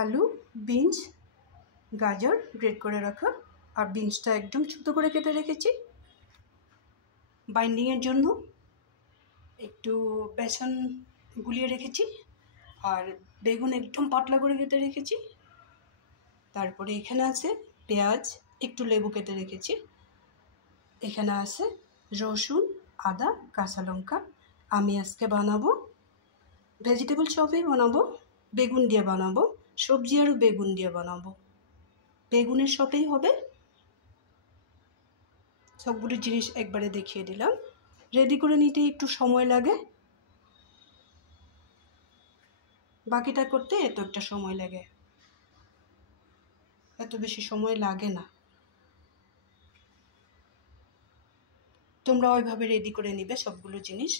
আলু, বিনস, গাজর গ্রেট করে রাখা, আর বিনসটা একদম ছোটো করে কেটে রেখেছি। বাইন্ডিংয়ের জন্য একটু বেসন গুলিয়ে রেখেছি, আর বেগুন একদম পাতলা করে কেটে রেখেছি। তারপরে এখানে আছে পেঁয়াজ, একটু লেবু কেটে রেখেছি। এখানে আছে রসুন, আদা, কাঁচা লঙ্কা। আমি আজকে বানাবো ভেজিটেবল চপই বানাবো, বেগুন দিয়ে বানাবো, সবজি আরও বেগুন দিয়ে বানাবো। বেগুনের চপেই হবে। সবগুলো জিনিস একবারে দেখিয়ে দিলাম। রেডি করে নিতে একটু সময় লাগে, বাকিটা করতে এত একটা সময় লাগে, এত বেশি সময় লাগে না। তোমরা ওইভাবে রেডি করে নিবে সবগুলো জিনিস।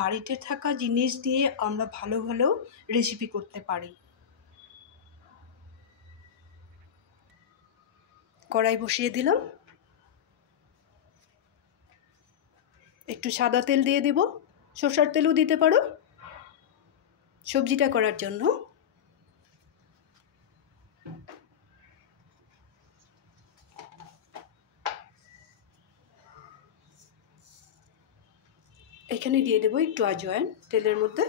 বাড়িতে থাকা জিনিস দিয়ে আমরা ভালো ভালো রেসিপি করতে পারি। কড়াই বসিয়ে দিলাম, একটু সাদা তেল দিয়ে দেব, সরষের তেলও দিতে পারো সবজিটা করার জন্য। এখানে দিয়ে দেবো একটু আজওয়াইন তেলের মধ্যে।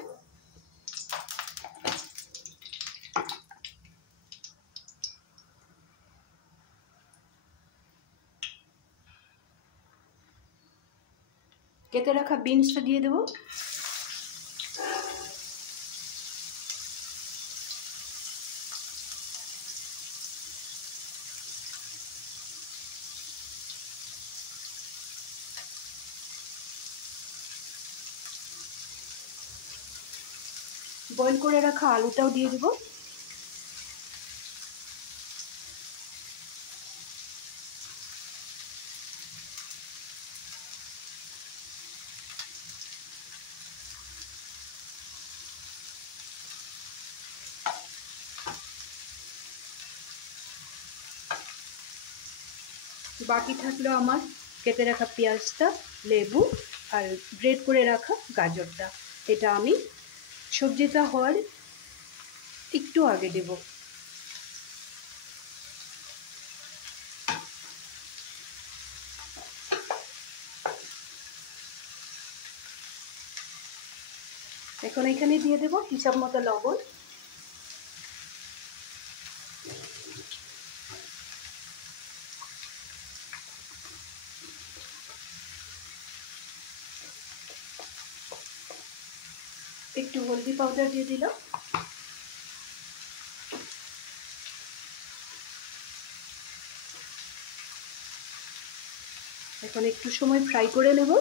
কেটে রাখা বিনসটা দিয়ে দেবো। বয়েল করে রাখা আলুটাও দিয়ে দেবো। বাকি থাকলো আমার কেটে রাখা পেঁয়াজটা, লেবু আর গ্রেট করে রাখা গাজরটা। এটা আমি সবজিটা হওয়ার একটু আগে দেব। এখন এখানে দিয়ে দেব হিসাব মতো লবণ। একটু হলদি পাউডার দিয়ে দিলাম। এখন একটু সময় ফ্রাই করে নেব।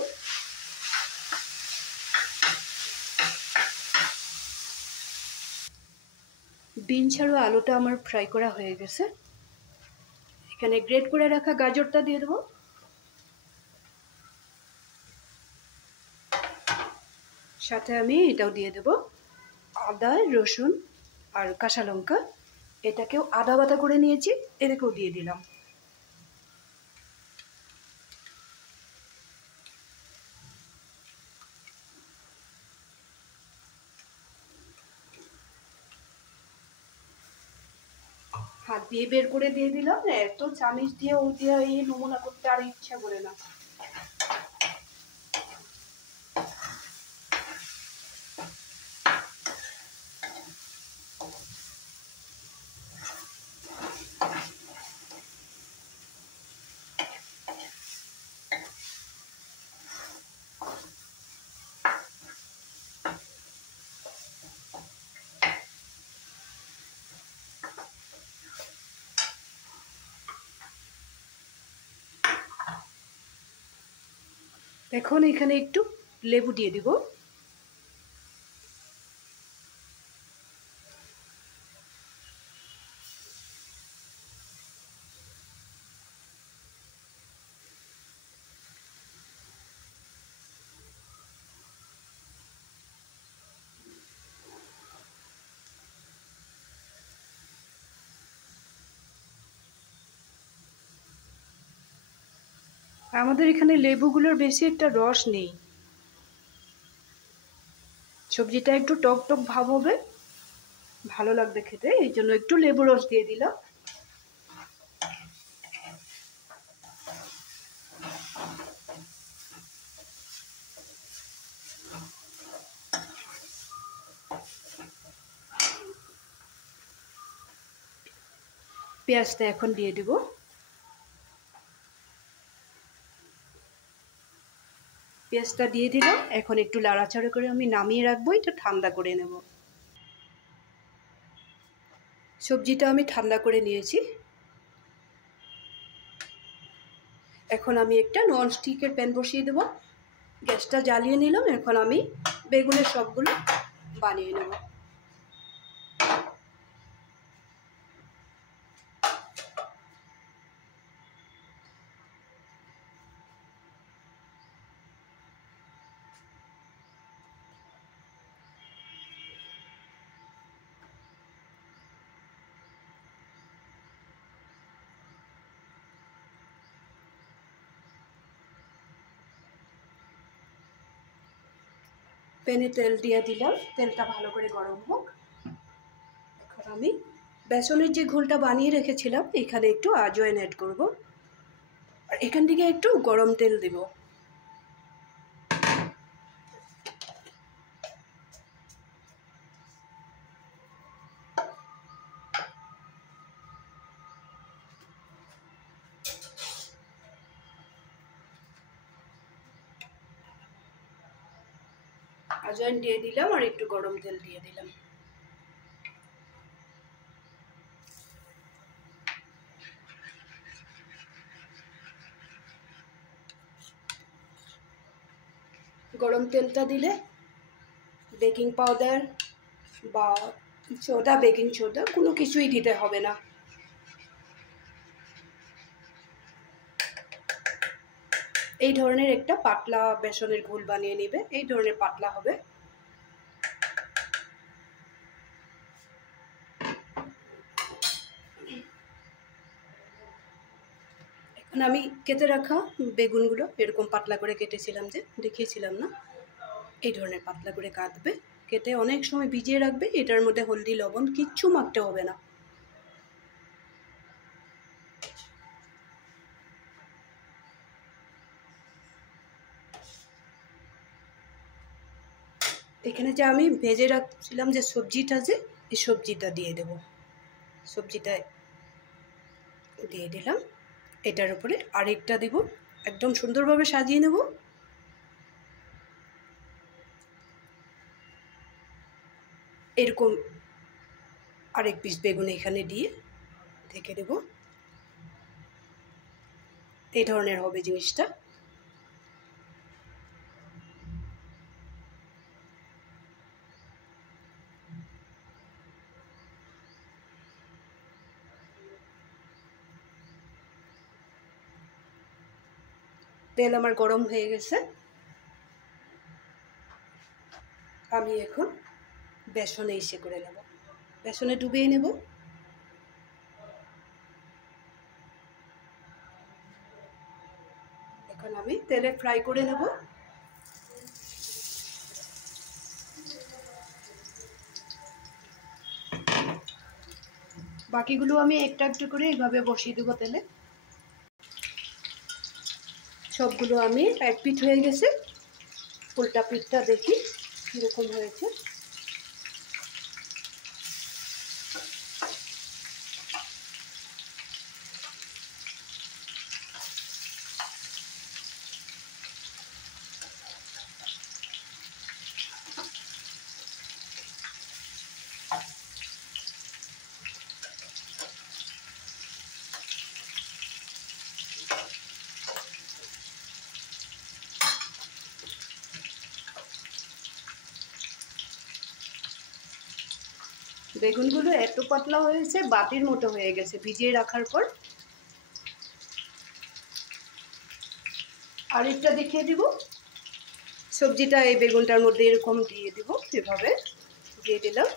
বিনস আর আলুটা আমার ফ্রাই করা হয়ে গেছে। এখানে গ্রেট করে রাখা গাজরটা দিয়ে দেবো। সাথে আমি এটাও দিয়ে দেব আদা, রসুন আর কাঁচা লঙ্কা। এটাকেও আদা বাটা করে নিয়েছি, এটাকেও দিয়ে দিলাম। হাত দিয়ে বের করে দিয়ে দিলাম। এত চামিচ দিয়ে ও দিয়ে এই নমুনা করতে আর ইচ্ছা করে না। এখন এখানে একটু লেবু দিয়ে দিব। আমাদের এখানে লেবুগুলোর বেশি একটা রস নেই, সবজিটা একটু টক টক ভাব হবে। ভালো লাগবে খেতে, এই জন্য একটু লেবু রস দিয়ে দিলাম। পেঁয়াজটা এখন দিয়ে দিব। পেঁয়াজটা দিয়ে দিলাম, এখন একটু লাড়াচাড়া করে আমি নামিয়ে রাখবো, এটা ঠান্ডা করে নেব। সবজিটা আমি ঠান্ডা করে নিয়েছি। এখন আমি একটা ননস্টিকের প্যান বসিয়ে দেব, গ্যাসটা জ্বালিয়ে নিলাম। এখন আমি বেগুনের সবগুলো বানিয়ে নেব। প্যানে তেল দিয়ে দিলাম, তেলটা ভালো করে গরম হোক। এখন আমি বেসনের যে ঘোলটা বানিয়ে রেখেছিলাম এখানে একটু আজওয়াইন অ্যাড করব, আর এখান থেকে একটু গরম তেল দেব। আজওয়াইন দিয়ে দিলাম আর একটু গরম তেল দিয়ে দিলাম। গরম তেলটা দিলে বেকিং পাউডার বা সোডা, বেকিং সোডা কোনো কিছুই দিতে হবে না। এই ধরনের একটা পাতলা বেসনের ঘোল বানিয়ে নেবে, এই ধরনের পাতলা হবে। এখন আমি কেটে রাখা বেগুনগুলো এরকম পাতলা করে কেটেছিলাম, যে দেখিয়েছিলাম না, এই ধরনের পাতলা করে কাটবে। কেটে অনেক সময় ভিজিয়ে রাখবে, এটার মধ্যে হলদি লবণ কিচ্ছু মাখতে হবে না। এখানে যে আমি ভেজে রাখছিলাম যে সবজিটা, যে এই সবজিটা দিয়ে দেব। সবজিটা দিয়ে দিলাম, এটার উপরে আরেকটা দেব, একদম সুন্দরভাবে সাজিয়ে নেব। এরকম আরেক পিস বেগুন এখানে দিয়ে ঢেকে দেব। এই ধরনের হবে জিনিসটা। তেল আমার গরম হয়ে গেছে, আমি এখন বেসনে ইসে করে নেব, বেসনে ডুবিয়ে নেব। এখন আমি তেলে ফ্রাই করে নেব। বাকিগুলো আমি একটা একটা করে এইভাবে বসিয়ে দেবো তেলে। সবগুলো আমি এক পিঠ হয়ে গেছে, উল্টা পিঠটা দেখি কীরকম হয়েছে। বেগুনগুলো এত পাতলা হয়েছে, বাটির মতো হয়ে গেছে ভিজিয়ে রাখার পর। আরেকটা দেখিয়ে দিব, সবজিটা এই বেগুনটার মধ্যে এরকম দিয়ে দিব, এভাবে দিয়ে দিলাম।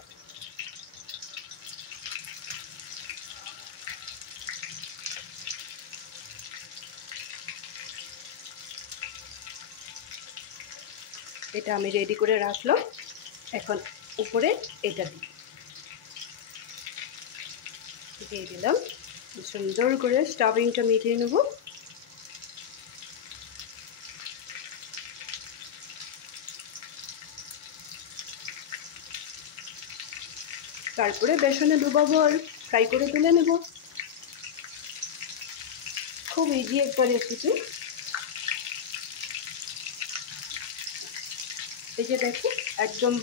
এটা আমি রেডি করে রাখলাম, এখন উপরে এটা দিই। দিয়ে দিলাম। সুন্দর করে স্টাফিংটা মিলিয়ে নেব। তারপরে বেসনে ডুবাবো আর ফ্রাই করে তুলে নেব। খুব ইজি একটা রেসিপি। এই যে দেখো একদম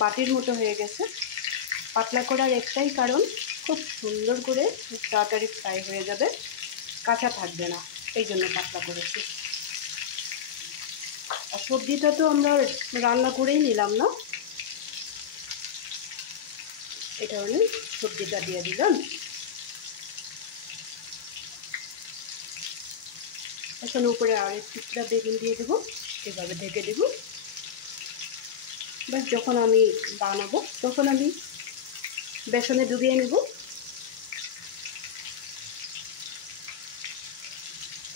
বাটির মতো হয়ে গেছে। পাতলা করার একটাই কারণ, খুব সুন্দর করে তাড়াতাড়ি ফ্রাই হয়ে যাবে, কাঁচা থাকবে না, এই জন্য পাতলা করেছি। আর সবজিটা তো আমরা রান্না করেই নিলাম না, এটা হলে সবজিটা দিয়ে দিলাম। এখন উপরে আর এক টুকরা বেগুন দিয়ে দেবো, এভাবে ঢেকে দেবো। বাস যখন আমি বানাবো তখন আমি বেসনে ডুবিয়ে নেব।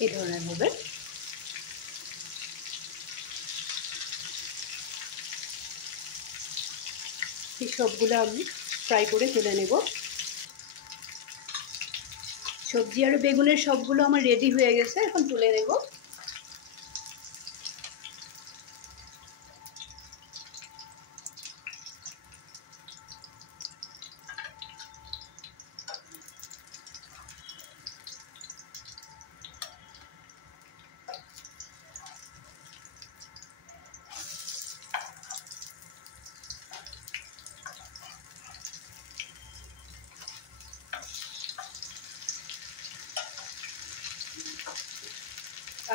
এই ধরনের হবে। এই সবগুলো আমি ফ্রাই করে তুলে নেব। সবজি আর বেগুনের সবগুলো আমার রেডি হয়ে গেছে, এখন তুলে নেব।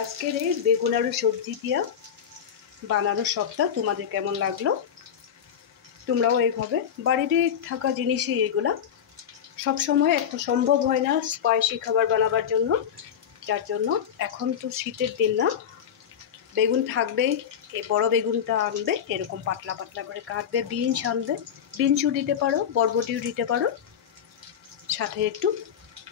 আজকের এই বেগুন আলু সবজি দিয়া বানানো সবটা তোমাদের কেমন লাগলো? তোমরাও এইভাবে, বাড়িতে থাকা জিনিসই এগুলা, সবসময় একটা সম্ভব হয় না স্পাইসি খাবার বানাবার জন্য। যার জন্য এখন তো শীতের দিন না, বেগুন থাকবেই। এই বড় বেগুনটা আনবে, এরকম পাতলা পাতলা করে কাটবে। বিনস আনবে, বিনসও দিতে পারো, বরবটিও দিতে পারো। সাথে একটু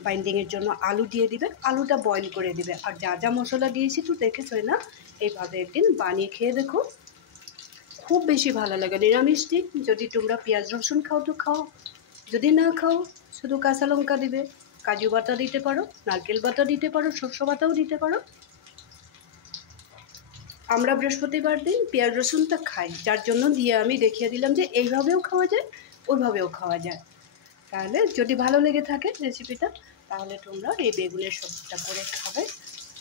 বাইন্ডিংয়ের জন্য আলু দিয়ে দিবে, আলুটা বয়েল করে দিবে। আর যা যা মশলা দিয়েছি তো দেখেছোই না, এইভাবে একদিন বানিয়ে খেয়ে দেখো, খুব বেশি ভালো লাগে। নিরামিষ দিন যদি তোমরা পেঁয়াজ রসুন খাও তো খাও, যদি না খাও শুধু কাঁচা লঙ্কা দিবে। কাজু বাটা দিতে পারো, নারকেল বাটা দিতে পারো, শস্য বাটাও দিতে পারো। আমরা বৃহস্পতিবার দিন পেঁয়াজ রসুনটা খাই, যার জন্য দিয়ে আমি দেখিয়ে দিলাম যে এইভাবেও খাওয়া যায়, ওইভাবেও খাওয়া যায়। তাহলে যদি ভালো লেগে থাকে রেসিপিটা, তাহলে তোমরা এই বেগুনের সবজিটা করে খাবে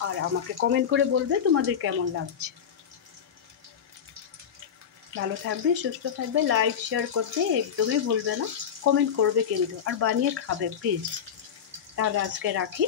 আর আমাকে কমেন্ট করে বলবে তোমাদের কেমন লাগছে। ভালো থাকবে, সুস্থ থাকবে, লাইক শেয়ার করতে একদমই ভুলবে না, কমেন্ট করবে কিন্তু, আর বানিয়ে খাবে প্লিজ। তাহলে আজকে রাখি।